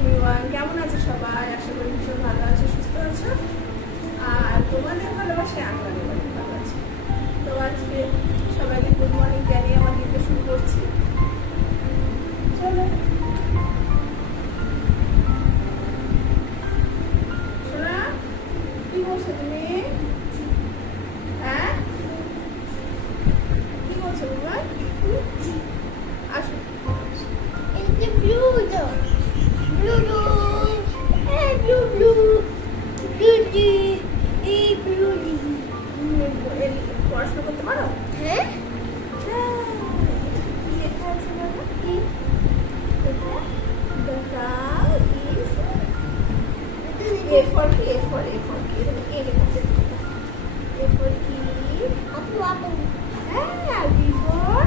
Everyone, কেমন আছো সবাই? আশা করি ভীষণ ভালো আছো, সুস্থ আছো। আর তোমাদের ভালোবাসায় আমি অনেক ভালো আছি। তো আজকে সবাইকে গুড মর্নিং জানিয়ে আমার দিনটা শুরু করছি। চলো সোনা, কি বলছো তুমি? হ্যাঁ, কি বলছো বাবা? আসো। পড়াশোনা করতে পারো? হ্যাঁ। লেখা আছে বাবা? কি এটা? The cow is A for কি? A for কি? A লেখা আছে। A for কি? হ্যাঁ, B for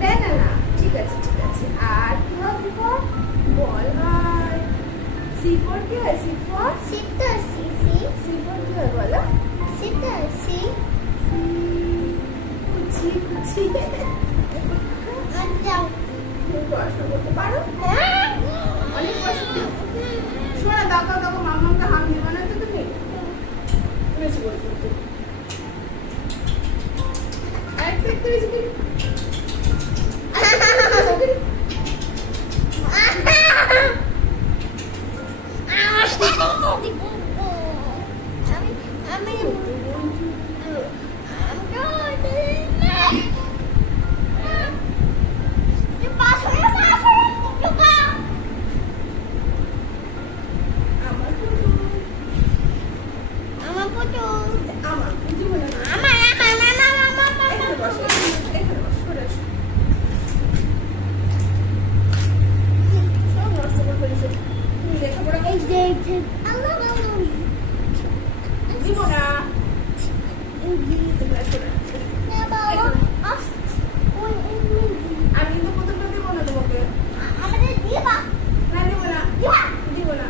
banana. ঠিক আছে। আর কি হয়? B for ball হয়। C for কি হয়? C for কি হয় বলো? কুচি। তুমি পড়াশোনা করতে পারো? অনেক পড়াশোনা। শোনা, দাও মামাকে হাম দিবা না তো তুমি? বেশি করে করতে। একটু বেশি করে। আমি কিন্তু বোতলটা দিব না তোমাকে। দিব না।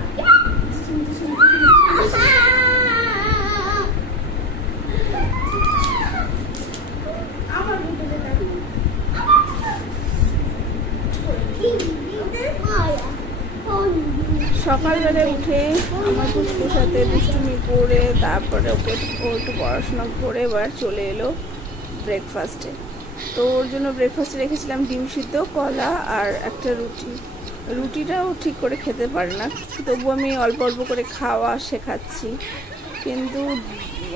আমার বোতলটা সকালবেলায় উঠে আমার পুষ্পুর সাথে দুষ্টুমি করে তারপরে ওকে একটু পড়াশোনা করে এবার চলে এলো ব্রেকফাস্টে। তো ওর জন্য ব্রেকফাস্টে রেখেছিলাম ডিম সিদ্ধ, কলা আর একটা রুটিটাও ঠিক করে খেতে পারে না, তবু আমি অল্প অল্প করে খাওয়া শেখাচ্ছি। কিন্তু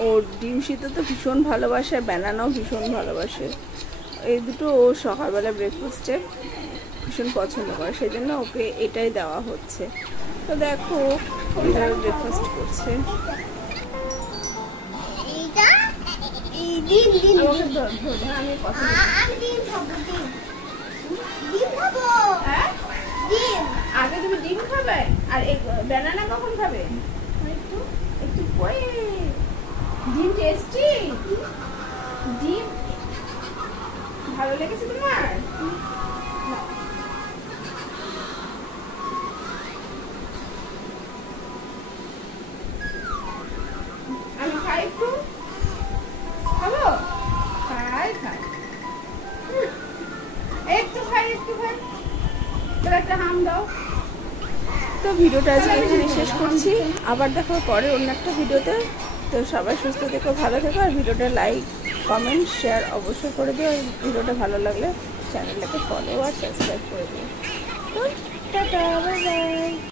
ওর ডিম সিদ্ধ তো ভীষণ ভালোবাসে, ব্যানানাও ভীষণ ভালোবাসে। এই দুটো ও সকালবেলা ব্রেকফাস্টে ভীষণ পছন্দ করে, সেই জন্য ওকে এটাই দেওয়া হচ্ছে। তো দেখো কিভাবে ব্রেকফাস্ট করছে। আমি কথা আগে তুমি ডিম খাবে আর ব্যানানা কখন খাবে? একটু পরে। ডিম টেস্টি, ডিম ভালো লেগেছে তোমার? আমি খাই একটু, খাবো? খাই একটু খাই তোর একটা হাম দাও। তো ভিডিওটা আজকে এখানে শেষ করছি, আবার দেখা পরে অন্য একটা ভিডিওতে। তো সবাই সুস্থ থেকো, ভালো থেকো, আর ভিডিওটা লাইক কমেন্ট শেয়ার অবশ্যই করে দিও। ভিডিওটা ভালো লাগলে চ্যানেলটাকে ফলো আর সাবস্ক্রাইব করে দিও। তো টাটা, বাই বাই।